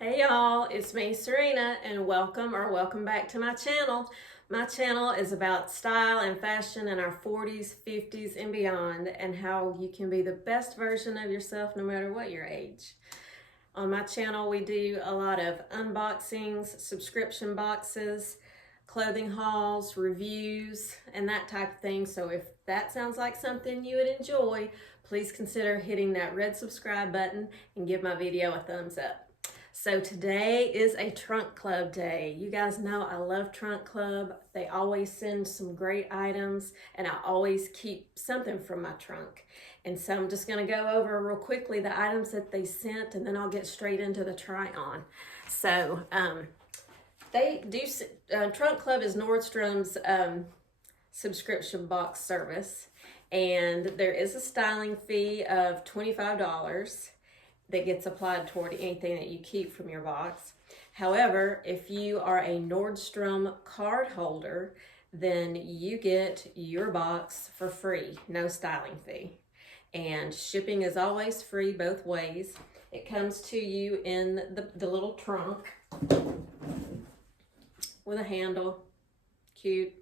Hey y'all, it's me Serena and welcome back to my channel. My channel is about style and fashion in our 40s, 50s and beyond, and how you can be the best version of yourself no matter what your age. On my channel we do a lot of unboxings, subscription boxes, clothing hauls, reviews, and that type of thing. So if that sounds like something you would enjoy, please consider hitting that red subscribe button and give my video a thumbs up. So today is a trunk club day. You guys know I love trunk club. They always send some great items and I always keep something from my trunk. And so I'm just gonna go over real quickly the items that they sent and then I'll get straight into the try on. So they do, Trunk Club is Nordstrom's subscription box service, and there is a styling fee of $25 that gets applied toward anything that you keep from your box. However, if you are a Nordstrom card holder, then you get your box for free, no styling fee. And shipping is always free both ways. It comes to you in the little trunk with a handle, cute.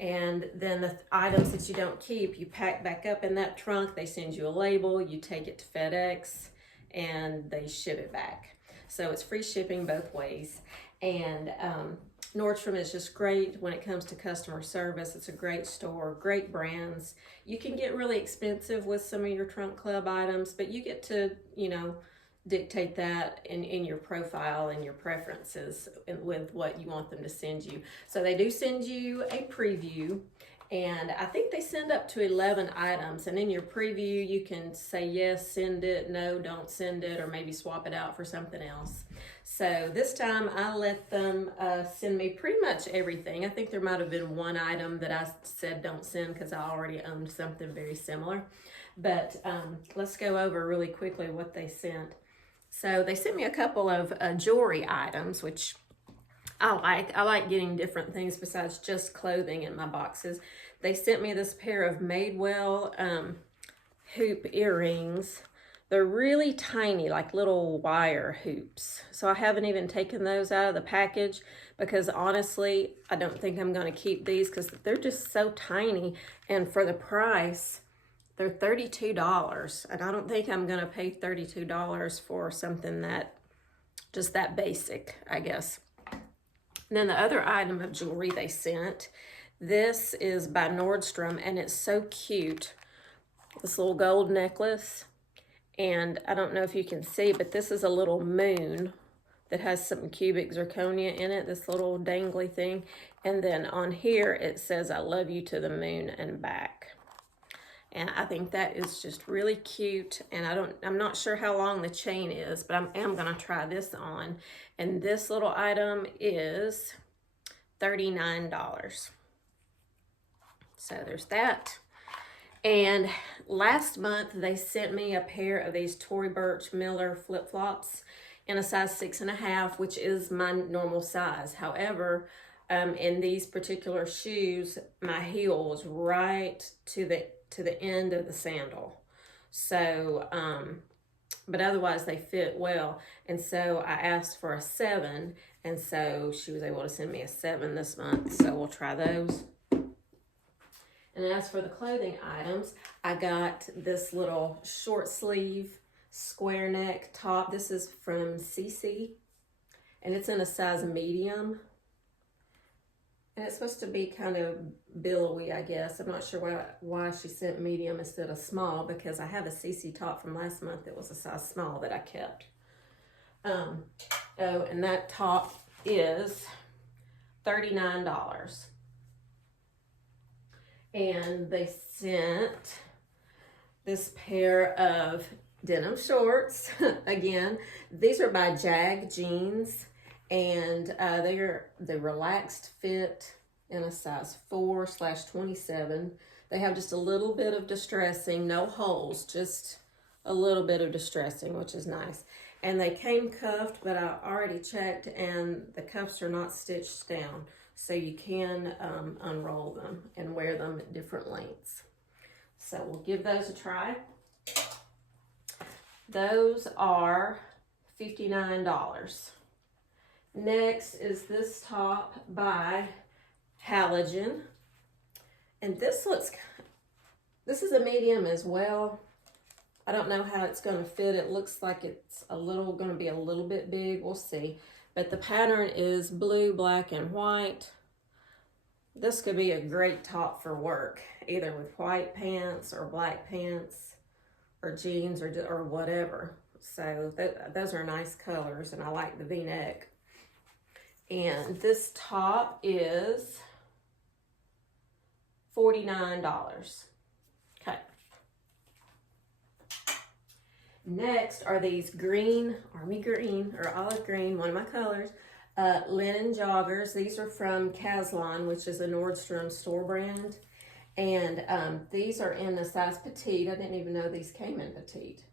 And then the items that you don't keep, you pack back up in that trunk. They send you a label, you take it to FedEx, and they ship it back. So it's free shipping both ways. And Nordstrom is just great when it comes to customer service. It's a great store, great brands. You can get really expensive with some of your trunk club items, but you get to, dictate that in your profile and your preferences with what you want them to send you. So they do send you a preview, and I think they send up to 11 items, and in your preview you can say yes, send it, no, don't send it, or maybe swap it out for something else. So this time I let them send me pretty much everything. I think there might have been one item that I said don't send because I already owned something very similar. But let's go over really quickly what they sent. So they sent me a couple of jewelry items, which I like. I like getting different things besides just clothing in my boxes. They sent me this pair of Madewell hoop earrings. They're really tiny, like little wire hoops. So I haven't even taken those out of the package because honestly, I don't think I'm going to keep these because they're just so tiny. And for the price, they're $32, and I don't think I'm gonna pay $32 for something that just that basic, I guess. And then the other item of jewelry they sent, this is by Nordstrom, and it's so cute. This little gold necklace, and I don't know if you can see, but this is a little moon that has some cubic zirconia in it, this little dangly thing. And then on here it says, "I love you to the moon and back." And I think that is just really cute. And I'm not sure how long the chain is, but I am gonna try this on. And this little item is $39. So there's that. And last month they sent me a pair of these Tory Burch Miller flip-flops in a size 6.5, which is my normal size. However, in these particular shoes, my heel was right to the end of the sandal. So, but otherwise they fit well. And so I asked for a 7, and so she was able to send me a 7 this month. So we'll try those. And as for the clothing items, I got this little short sleeve square neck top. This is from CC, and it's in a size medium. And it's supposed to be kind of billowy, I guess. I'm not sure why she sent medium instead of small, because I have a CC top from last month that was a size small that I kept. And that top is $39. And they sent this pair of denim shorts. Again, these are by Jag Jeans. And they're the relaxed fit in a size 4/27. They have just a little bit of distressing, no holes, just a little bit of distressing, which is nice. And they came cuffed, but I already checked, and the cuffs are not stitched down. So you can unroll them and wear them at different lengths. So we'll give those a try. Those are $59. Next is this top by Halogen. And this is a medium as well. I don't know how it's going to fit. It looks like it's going to be a little bit big. We'll see. But the pattern is blue, black, and white. This could be a great top for work, either with white pants or black pants or jeans or whatever. So those are nice colors, and I like the V-neck. And this top is $49. Okay. Next are these green, army green or olive green, one of my colors, linen joggers. These are from Caslon, which is a Nordstrom store brand. And these are in a size petite. I didn't even know these came in petite.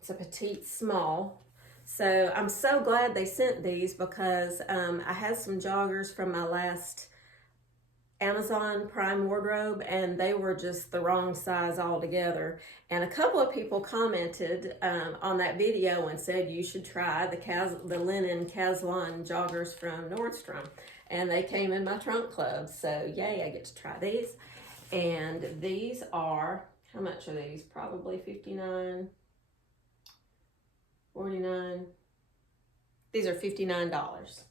It's a petite small. So I'm so glad they sent these because I had some joggers from my last Amazon Prime wardrobe, and they were just the wrong size altogether. And a couple of people commented on that video and said you should try the linen Caslon joggers from Nordstrom, and they came in my trunk club. So yay, I get to try these. And these are, how much are these? Probably $59, $49. These are $59.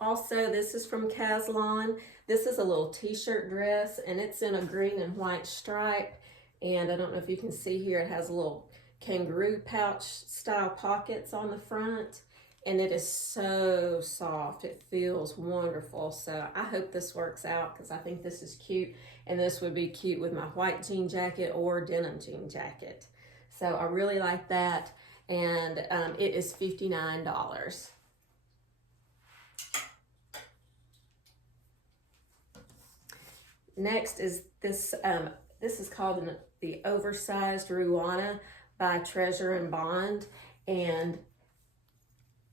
Also, this is from Caslon. This is a little t-shirt dress, and it's in a green and white stripe. And I don't know if you can see here, it has a little kangaroo pouch style pockets on the front. And it is so soft. It feels wonderful. So I hope this works out because I think this is cute. And this would be cute with my white jean jacket or denim jean jacket. So I really like that. And it is $59. Next is this, this is called the Oversized Ruana by Treasure&Bond, and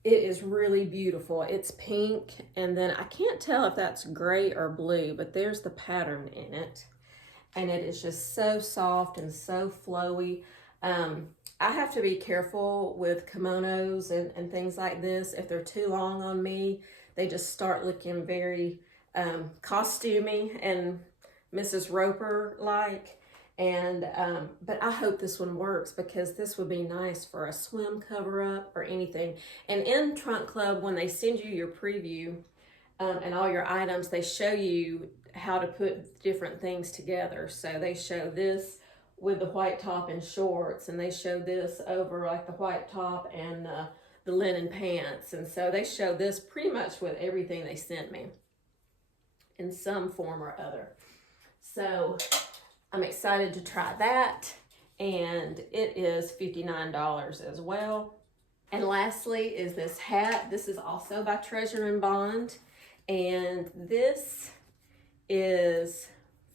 it is really beautiful. It's pink, and then I can't tell if that's gray or blue, but there's the pattern in it, and it is just so soft and so flowy. I have to be careful with kimonos and things like this. If they're too long on me, they just start looking very costumey and Mrs. Roper like. And but I hope this one works because this would be nice for a swim cover up or anything. And in Trunk Club, when they send you your preview and all your items, they show you how to put different things together. So they show this with the white top and shorts, and they show this over like the white top and the linen pants. And so they show this pretty much with everything they sent me in some form or other. So I'm excited to try that, and it is $59 as well. And lastly is this hat. This is also by Treasure&Bond, and this is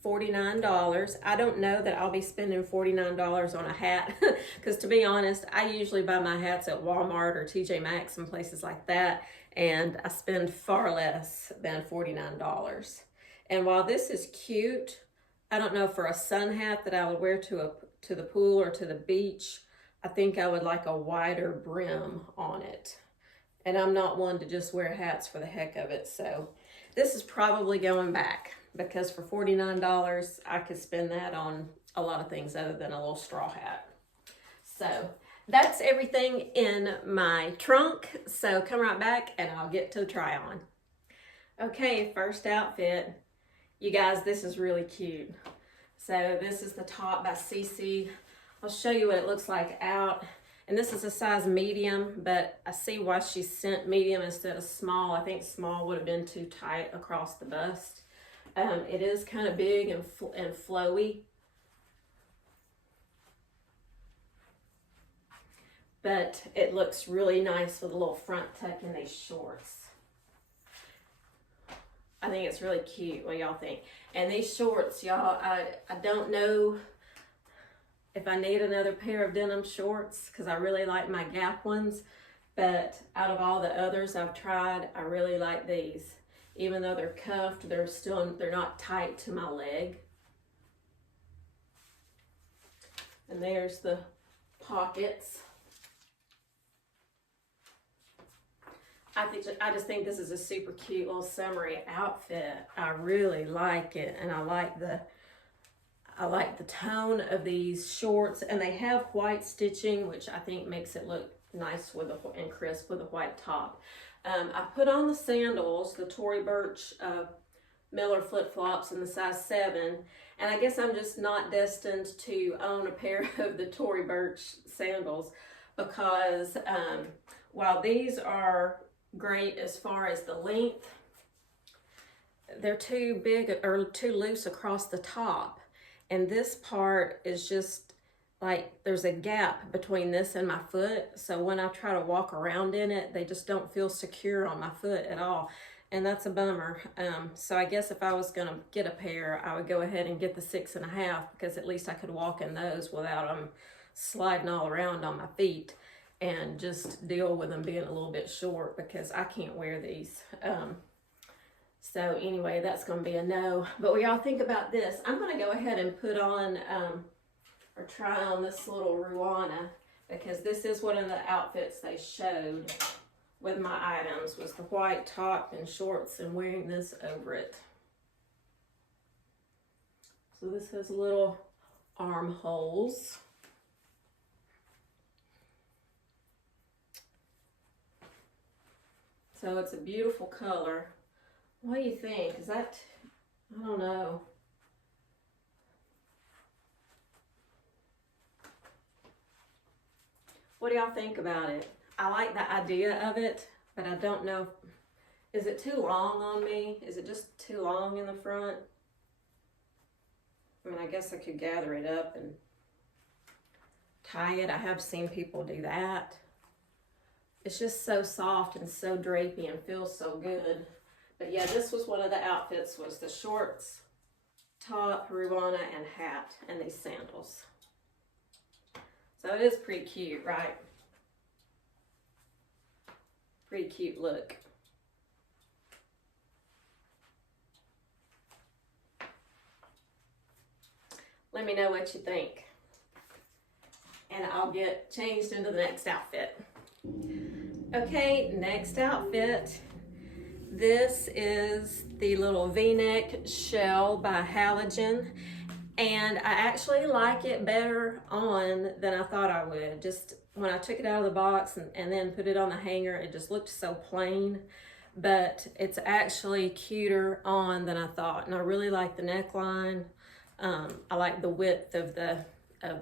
$49. I don't know that I'll be spending $49 on a hat because to be honest, I usually buy my hats at Walmart or TJ Maxx and places like that, and I spend far less than $49. And while this is cute, I don't know, for a sun hat that I would wear to the pool or to the beach, I think I would like a wider brim on it. And I'm not one to just wear hats for the heck of it. So this is probably going back because for $49, I could spend that on a lot of things other than a little straw hat. So that's everything in my trunk. So come right back and I'll get to the try on. Okay, first outfit. You guys, this is really cute. So this is the top by CC. I'll show you what it looks like out. And this is a size medium, but I see why she sent medium instead of small. I think small would have been too tight across the bust. It is kind of big and flowy. But it looks really nice with a little front tuck in these shorts. I think it's really cute. What y'all think? And these shorts, y'all, I don't know if I need another pair of denim shorts because I really like my Gap ones. But out of all the others I've tried, I really like these. Even though they're cuffed, they're not tight to my leg. And there's the pockets. I just think this is a super cute little summery outfit. I really like it, and I like the tone of these shorts, and they have white stitching, which I think makes it look nice with and crisp with a white top. I put on the sandals, the Tory Burch Miller flip-flops in the size 7, and I guess I'm just not destined to own a pair of the Tory Burch sandals, because while these are great as far as the length, they're too big or too loose across the top, and this part is just like there's a gap between this and my foot, so when I try to walk around in it, they just don't feel secure on my foot at all, and that's a bummer. So I guess if I was gonna get a pair, I would go ahead and get the 6.5, because at least I could walk in those without them sliding all around on my feet, and just deal with them being a little bit short, because I can't wear these. So anyway, that's gonna be a no. But what y'all think about this? I'm gonna go ahead and put on, or try on this little Ruana, because this is one of the outfits they showed with my items, was the white top and shorts and wearing this over it. So this has little armholes. So it's a beautiful color. What do you think? Is that, I don't know. What do y'all think about it? I like the idea of it, but I don't know. Is it too long on me? Is it just too long in the front? I mean, I guess I could gather it up and tie it. I have seen people do that. It's just so soft and so drapey and feels so good. But yeah, this was one of the outfits, was the shorts, top, Ruana, and hat, and these sandals. So it is pretty cute, right? Pretty cute look. Let me know what you think, and I'll get changed into the next outfit. Okay, next outfit. This is the little V-neck shell by Halogen, and I actually like it better on than I thought I would. Just when I took it out of the box and then put it on the hanger, it just looked so plain, but it's actually cuter on than I thought, and I really like the neckline. I like the width of the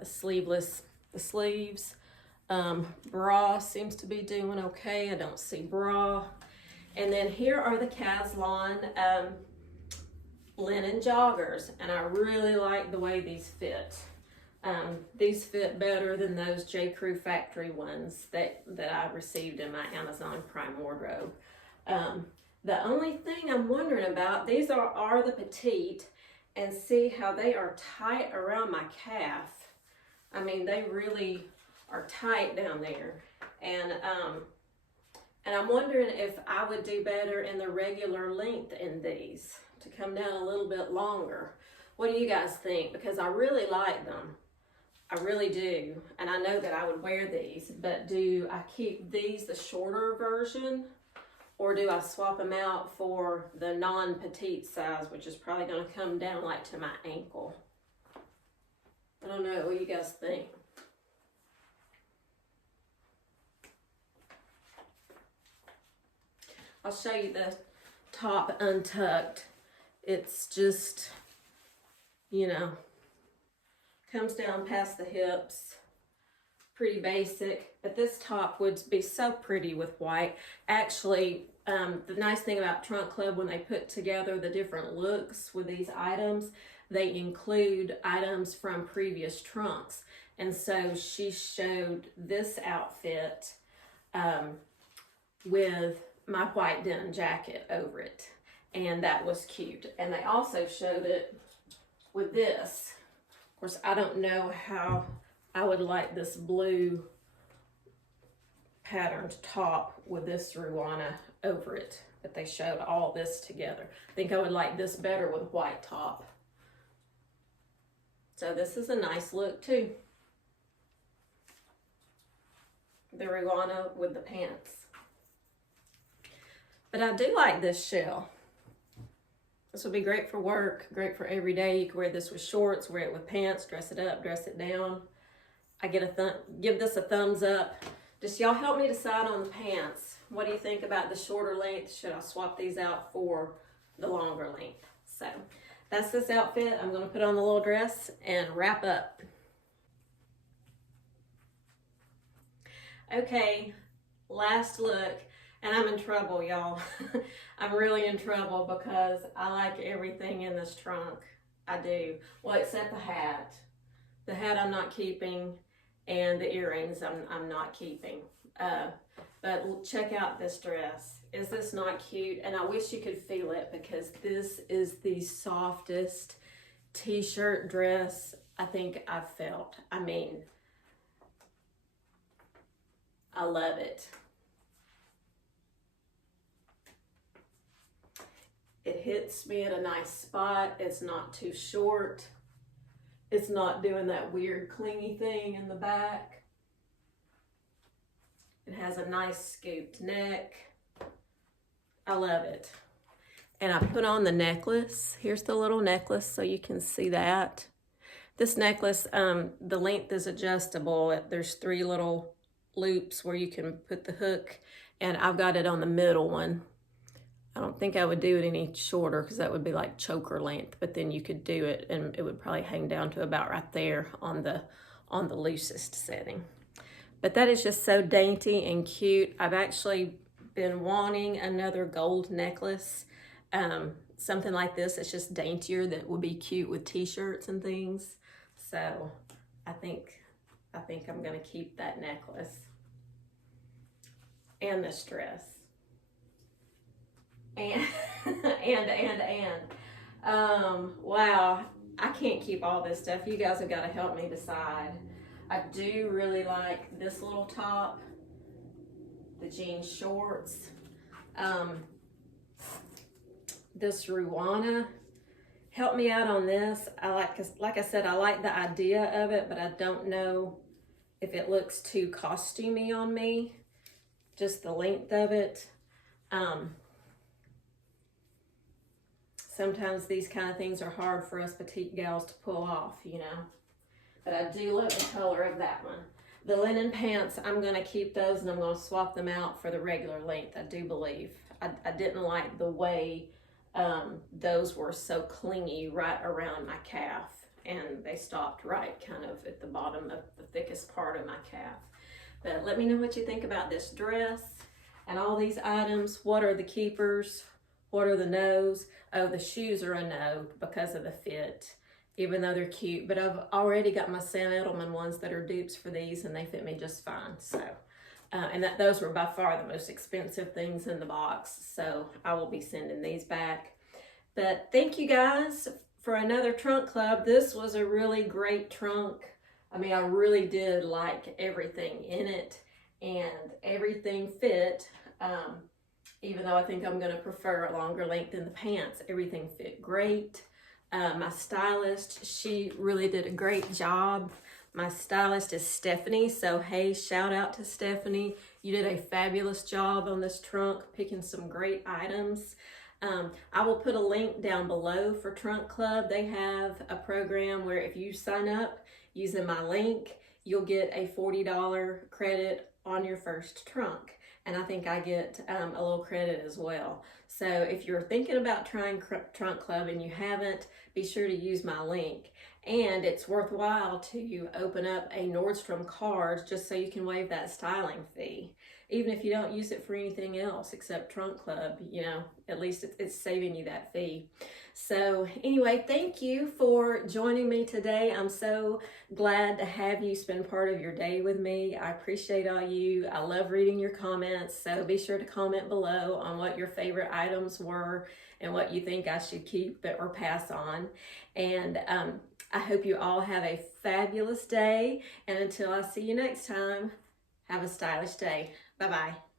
sleeves. Bra seems to be doing okay. I don't see bra. And then here are the Caslon linen joggers, and I really like the way these fit. These fit better than those J. Crew factory ones that I received in my Amazon Prime wardrobe. The only thing I'm wondering about, these are the petite, and see how they are tight around my calf. I mean, they really are tight down there. And I'm wondering if I would do better in the regular length in these, to come down a little bit longer. What do you guys think? Because I really like them. I really do. And I know that I would wear these, but do I keep these the shorter version, or do I swap them out for the non-petite size, which is probably gonna come down like to my ankle? I don't know, what do you guys think? I'll show you the top untucked. It's just, you know, comes down past the hips. Pretty basic, but this top would be so pretty with white. Actually, the nice thing about Trunk Club, when they put together the different looks with these items, they include items from previous trunks. And so she showed this outfit with my white denim jacket over it, and that was cute. And they also showed it with this. Of course, I don't know how I would like this blue patterned top with this Ruana over it, but they showed all this together. I think I would like this better with white top. So this is a nice look too. The Ruana with the pants. But I do like this shell. This would be great for work, great for every day. You can wear this with shorts, wear it with pants, dress it up, dress it down. I give this a thumbs up. Just y'all help me decide on the pants. What do you think about the shorter length? Should I swap these out for the longer length? So that's this outfit. I'm gonna put on the little dress and wrap up. Okay, last look. And I'm in trouble, y'all. I'm really in trouble because I like everything in this trunk. I do. Well, except the hat. The hat I'm not keeping, and the earrings I'm not keeping. But check out this dress. Is this not cute? And I wish you could feel it because this is the softest t-shirt dress I think I've felt. I mean, I love it. It hits me at a nice spot. It's not too short. It's not doing that weird clingy thing in the back. It has a nice scooped neck. I love it. And I put on the necklace. Here's the little necklace so you can see that. This necklace, the length is adjustable. There's 3 little loops where you can put the hook, and I've got it on the middle one. I don't think I would do it any shorter because that would be like choker length, but then you could do it and it would probably hang down to about right there on the loosest setting. But that is just so dainty and cute. I've actually been wanting another gold necklace, something like this. It's just daintier that would be cute with t-shirts and things. So I think I'm gonna keep that necklace and this dress. And wow, I can't keep all this stuff. You guys have got to help me decide. I do really like this little top, the jean shorts, this Ruana. Help me out on this. Like I said, I like the idea of it, but I don't know if it looks too costumey on me, just the length of it. Sometimes these kind of things are hard for us petite gals to pull off, you know. But I do love the color of that one. The linen pants, I'm going to keep those and I'm going to swap them out for the regular length, I do believe. I didn't like the way those were so clingy right around my calf. And they stopped right kind of at the bottom of the thickest part of my calf. But let me know what you think about this dress and all these items. What are the keepers? What are the no's? Oh, the shoes are a no because of the fit, even though they're cute. But I've already got my Sam Edelman ones that are dupes for these, and they fit me just fine. So, and those were by far the most expensive things in the box. So I will be sending these back. But thank you guys for another trunk club. This was a really great trunk. I mean, I really did like everything in it, and everything fit. Even though I think I'm going to prefer a longer length in the pants, everything fit great. My stylist, she really did a great job. My stylist is Stephanie, so hey, shout out to Stephanie. You did a fabulous job on this trunk, picking some great items. I will put a link down below for Trunk Club. They have a program where if you sign up using my link, you'll get a $40 credit on your first trunk. And I think I get a little credit as well. So if you're thinking about trying Trunk Club and you haven't, be sure to use my link. And it's worthwhile to open up a Nordstrom card just so you can waive that styling fee. Even if you don't use it for anything else except Trunk Club, you know, at least it's saving you that fee. So anyway, thank you for joining me today. I'm so glad to have you spend part of your day with me. I appreciate all you. I love reading your comments. So be sure to comment below on what your favorite items were and what you think I should keep or pass on. And I hope you all have a fabulous day. And until I see you next time, have a stylish day. Bye-bye.